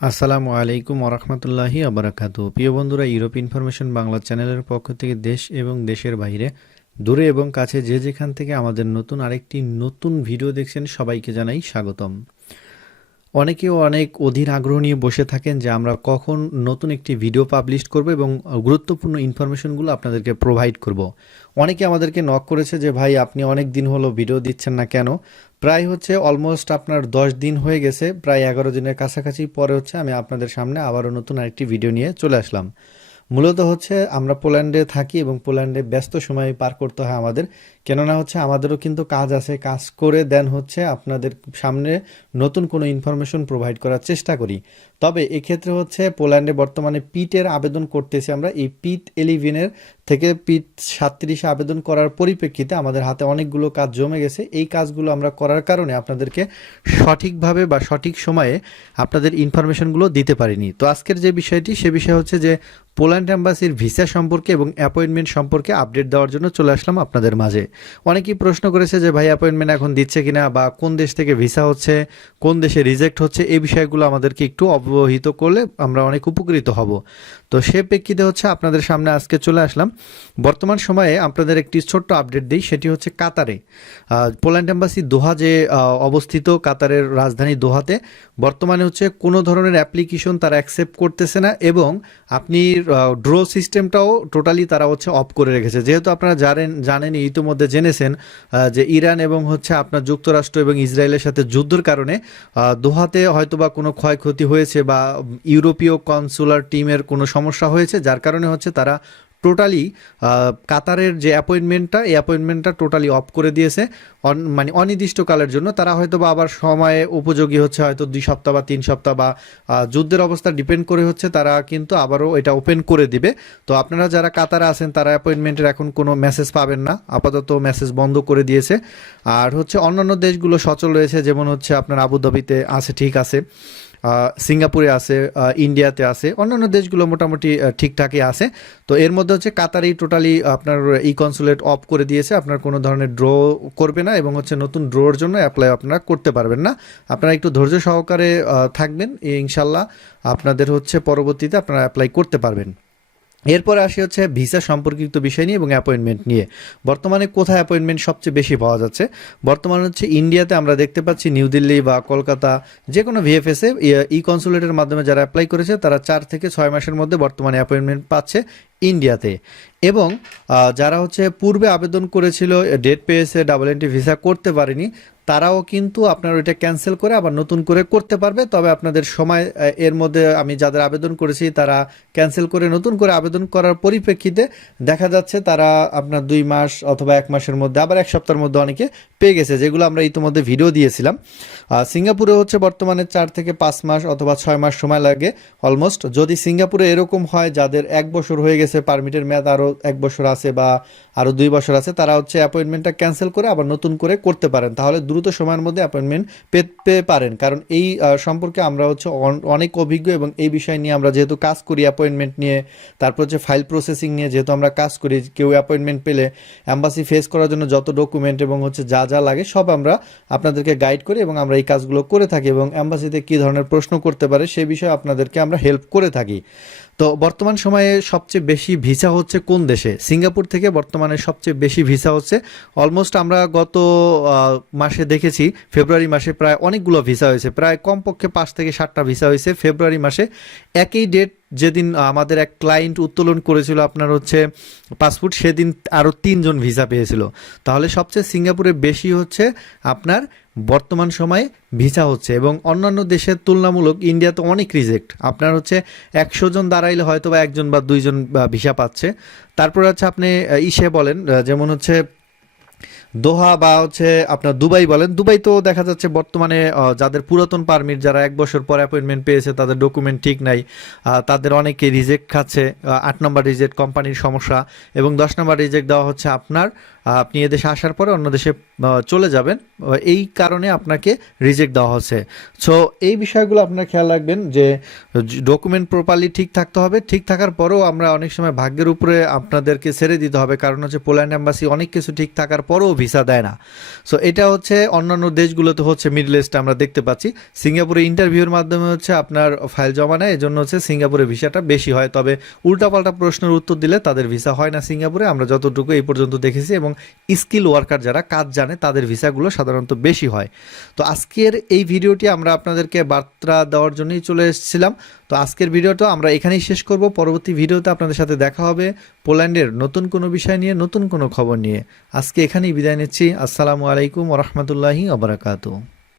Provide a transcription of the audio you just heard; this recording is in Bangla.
আসসালামু আলাইকুম ওরহমতুল্লাহি আবরাকাতু। প্রিয় বন্ধুরা, ইউরোপ ইনফরমেশন বাংলা চ্যানেলের পক্ষ থেকে দেশ এবং দেশের বাইরে, দূরে এবং কাছে যে যেখান থেকে আমাদের নতুন আরেকটি নতুন ভিডিও দেখছেন, সবাইকে জানাই স্বাগতম। অনেকেও অনেক অধীর আগ্রহ নিয়ে বসে থাকেন যে আমরা কখন নতুন একটি ভিডিও পাবলিশ করব এবং গুরুত্বপূর্ণ ইনফরমেশনগুলো আপনাদেরকে প্রোভাইড করব। অনেকে আমাদেরকে নক করেছে যে ভাই, আপনি অনেক দিন হলো ভিডিও দিচ্ছেন না কেন? প্রায় অলমোস্ট আপনার 10 দিন হয়ে গেছে, প্রায় 11 দিনের কাছাকাছি পরে আমি আপনাদের সামনে আবারও নতুন আরেকটি ভিডিও নিয়ে চলে আসলাম। মূলত আমরা পোল্যান্ডে থাকি এবং পোল্যান্ডে ব্যস্ত সময় পার করতে হয় আমাদের, কেননা আমাদেরও কিন্তু কাজ আছে, কাজ করে দেন আপনাদের সামনে নতুন কোনো ইনফরমেশন প্রোভাইড করার চেষ্টা করি। তবে এক্ষেত্রে পোল্যান্ডে বর্তমানে পিটের আবেদন করতেছি আমরা। এই পিট 11 থেকে পিট 37 আবেদন করার পরিপ্রেক্ষিতে আমাদের হাতে অনেকগুলো কাজ জমে গেছে। এই কাজগুলো আমরা করার কারণে আপনাদেরকে সঠিকভাবে বা সঠিক সময়ে আপনাদের ইনফরমেশনগুলো দিতে পারিনি। তো আজকের যে বিষয়টি, সে বিষয় যে পোল্যান্ড অ্যাম্বাসির ভিসা সম্পর্কে এবং অ্যাপয়েন্টমেন্ট সম্পর্কে আপডেট দেওয়ার জন্য চলে আসলাম আপনাদের মাঝে। অনেকেই প্রশ্ন করেছে যে ভাই, অ্যাপয়েন্টমেন্ট এখন দিচ্ছে কিনা, বা কোন দেশ থেকে ভিসা হচ্ছে, কোন দেশে রিজেক্ট হচ্ছে, এই বিষয়গুলো আমাদেরকে একটু অবহিত করলে আমরা অনেক উপকৃত হব। তো সে প্রেক্ষিতে আপনাদের সামনে আজকে চলে আসলাম। বর্তমান সময়ে আপনাদের একটি ছোট্ট আপডেট দিই, সেটি কাতারে পোল্যান্ড অ্যাম্বাসি দোহা যে অবস্থিত, কাতারের রাজধানী দোহাতে বর্তমানে কোনো ধরনের অ্যাপ্লিকেশন তারা অ্যাকসেপ্ট করতেছে না, এবং আপনি ড্র সিস্টেমটাও টোটালি তারা অফ করে রেখেছে। যেহেতু আপনারা জানেন ইতিমধ্যে জেনেছেন যে ইরান এবং আপনার যুক্তরাষ্ট্র এবং ইসরায়েলের সাথে যুদ্ধের কারণে দোহাতে হয়তোবা কোনো ক্ষয়ক্ষতি হয়েছে, বা ইউরোপীয় কনসুলার টিমের কোনো সমস্যা হয়েছে, যার কারণে তারা টোটালি কাতারের যে এই অ্যাপয়েন্টমেন্টটা টোটালি অফ করে দিয়েছে, মানে অনির্দিষ্টকালের জন্য। তারা হয়তোবা আবার সময়ে উপযোগী হয়তো 2 সপ্তাহ বা 3 সপ্তাহ, বা যুদ্ধের অবস্থা ডিপেন্ড করে তারা কিন্তু আবারও এটা ওপেন করে দিবে। তো আপনারা যারা কাতারে আছেন তারা অ্যাপয়েন্টমেন্টের এখন কোনো মেসেজ পাবেন না, আপাতত মেসেজ বন্ধ করে দিয়েছে। আর অন্যান্য দেশগুলো সচল রয়েছে, যেমন আপনার আবুধাবিতে আছে, ঠিক আছে, সিঙ্গাপুরে আছে, ইন্ডিয়াতে আছে, অন্যান্য দেশগুলো মোটামুটি ঠিকঠাকই আছে। তো এর মধ্যে কাতারেই টোটালি আপনার ই কনসুলেট অফ করে দিয়েছে, আপনার কোনো ধরনের ড্র করবে না, এবং নতুন ড্রোর জন্য অ্যাপ্লাই আপনারা করতে পারবেন না। আপনারা একটু ধৈর্য সহকারে থাকবেন, ইনশাল্লাহ আপনাদের পরবর্তীতে আপনারা অ্যাপ্লাই করতে পারবেন। এরপরে আসি ভিসা সম্পর্কিত বিষয় নিয়ে এবং অ্যাপয়েন্টমেন্ট নিয়ে। বর্তমানে কোথায় অ্যাপয়েন্টমেন্ট সবচেয়ে বেশি পাওয়া যাচ্ছে? বর্তমানে ইন্ডিয়াতে আমরা দেখতে পাচ্ছি, নিউ দিল্লি বা কলকাতা, যে কোনো ভিএফএসে ই কনসুলেটের মাধ্যমে যারা অ্যাপ্লাই করেছে তারা 4 থেকে 6 মাসের মধ্যে বর্তমানে অ্যাপয়েন্টমেন্ট পাচ্ছে ইন্ডিয়াতে। এবং যারা পূর্বে আবেদন করেছিল, ডেট পেয়েছে, ডাবল এন্ট্রি ভিসা করতে পারেনি, তারাও কিন্তু আপনার ওইটা ক্যান্সেল করে আবার নতুন করে করতে পারবে। তবে আপনাদের সময় এর মধ্যে, আমি যাদের আবেদন করেছি তারা ক্যান্সেল করে নতুন করে আবেদন করার পরিপ্রেক্ষিতে দেখা যাচ্ছে তারা আপনার 2 মাস অথবা 1 মাসের মধ্যে, আবার 1 সপ্তাহের মধ্যে অনেকে পেয়ে গেছে, যেগুলো আমরা ইতিমধ্যে ভিডিও দিয়েছিলাম। সিঙ্গাপুরে বর্তমানে 4 থেকে 5 মাস অথবা 6 মাস সময় লাগে অলমোস্ট। যদি সিঙ্গাপুরে এরকম হয় যাদের 1 বছর হয়ে গেছে, পারমিটের মেয়াদ আরও 1 বছর আছে বা আরও 2 বছর আছে, তারা অ্যাপয়েন্টমেন্টটা ক্যান্সেল করে আবার নতুন করে করতে পারেন, তাহলে দ্রুত সময়ের মধ্যে অ্যাপয়েন্টমেন্ট পেতে পারেন। কারণ এই সম্পর্কে আমরা অনেক অভিজ্ঞ, এবং এই বিষয় নিয়ে আমরা যেহেতু কাজ করি, অ্যাপয়েন্টমেন্ট নিয়ে, তারপর ফাইল প্রসেসিং নিয়ে যেহেতু আমরা কাজ করি, কেউ অ্যাপয়েন্টমেন্ট পেলে অ্যাম্বাসি ফেস করার জন্য যত ডকুমেন্ট এবং যা যা লাগে সব আমরা আপনাদেরকে গাইড করি, এবং আমরা এই কাজগুলো করে থাকি, এবং অ্যাম্বাসিতে কী ধরনের প্রশ্ন করতে পারে সে বিষয়ে আপনাদেরকে আমরা হেল্প করে থাকি। তো বর্তমান সময়ে সবচেয়ে বেশি ভিসা কোন দেশে? সিঙ্গাপুর থেকে বর্তমানে সবচেয়ে বেশি ভিসা অলমোস্ট আমরা গত মাসে দেখেছি, ফেব্রুয়ারি মাসে প্রায় অনেকগুলো ভিসা হয়েছে, প্রায় কমপক্ষে 5 থেকে 7টা ভিসা হয়েছে ফেব্রুয়ারি মাসে। একই ডেট যেদিন আমাদের এক ক্লায়েন্ট উত্তোলন করেছিল আপনার পাসপোর্ট, সেদিন আরও 3 জন ভিসা পেয়েছিল। তাহলে সবচেয়ে সিঙ্গাপুরে বেশি আপনার বর্তমান সময়ে ভিসা এবং অন্যান্য দেশের তুলনামূলক ইন্ডিয়াতে অনেক রিজেক্ট। আপনার 100 জন দাঁড়াইলে হয়তো বা 1 জন বা 2 জন ভিসা পাচ্ছে। তারপরে আপনি ইসে বলেন, যেমন দোহা বা আপনার দুবাই বলেন, দুবাই তো দেখা যাচ্ছে বর্তমানে যাদের পুরাতন পারমিট, যারা 1 বছর পর অ্যাপয়েন্টমেন্ট পেয়েছে, তাদের ডকুমেন্ট ঠিক নাই, তাদের অনেকে রিজেক্ট খাচ্ছে। 8 নম্বর রিজেক্ট কোম্পানির সমস্যা, এবং 10 নম্বর রিজেক্ট দেওয়া আপনার আপনি এদেশে আসার পরে অন্য দেশে চলে যাবেন, এই কারণে আপনাকে রিজেক্ট দেওয়া হচ্ছে। সো এই বিষয়গুলো আপনারা খেয়াল রাখবেন যে ডকুমেন্ট প্রপারলি ঠিক থাকতে হবে। ঠিক থাকার পরেও আমরা অনেক সময় ভাগ্যের উপরে আপনাদেরকে ছেড়ে দিতে হবে, কারণ হচ্ছে পোল্যান্ড এম্বাসি অনেক কিছু ঠিক থাকার পরেও ভিসা দেয় না। সো এটা হচ্ছে অন্যান্য দেশগুলোতে হচ্ছে, মিডল ইস্টে আমরা দেখতে পাচ্ছি। সিঙ্গাপুরে ইন্টারভিউর মাধ্যমে হচ্ছে আপনার ফাইল জমা নেয়, এজন্য হচ্ছে সিঙ্গাপুরে ভিসাটা বেশি হয়। তবে উল্টাপাল্টা প্রশ্নের উত্তর দিলে তাদের ভিসা হয় না সিঙ্গাপুরে, আমরা যতটুকু এই পর্যন্ত দেখেছি। এবং স্কিল ওয়ার্কার যারা কাজ জানে তাদের ভিসাগুলো সাধারণত বেশি হয়। তো আজকের এই ভিডিওটি আমরা আপনাদেরকে বার্তা দেওয়ার জন্যই চলে এসেছিলাম। তো আজকের ভিডিওটা আমরা এখানেই শেষ করব। পরবর্তী ভিডিওতে আপনাদের সাথে দেখা হবে পোল্যান্ডের নতুন কোনো বিষয় নিয়ে, নতুন কোনো খবর নিয়ে। আজকে এখানেই বিদায় নিচ্ছি। আসসালামু আলাইকুম ওয়া রাহমাতুল্লাহি ওয়া বারাকাতুহু।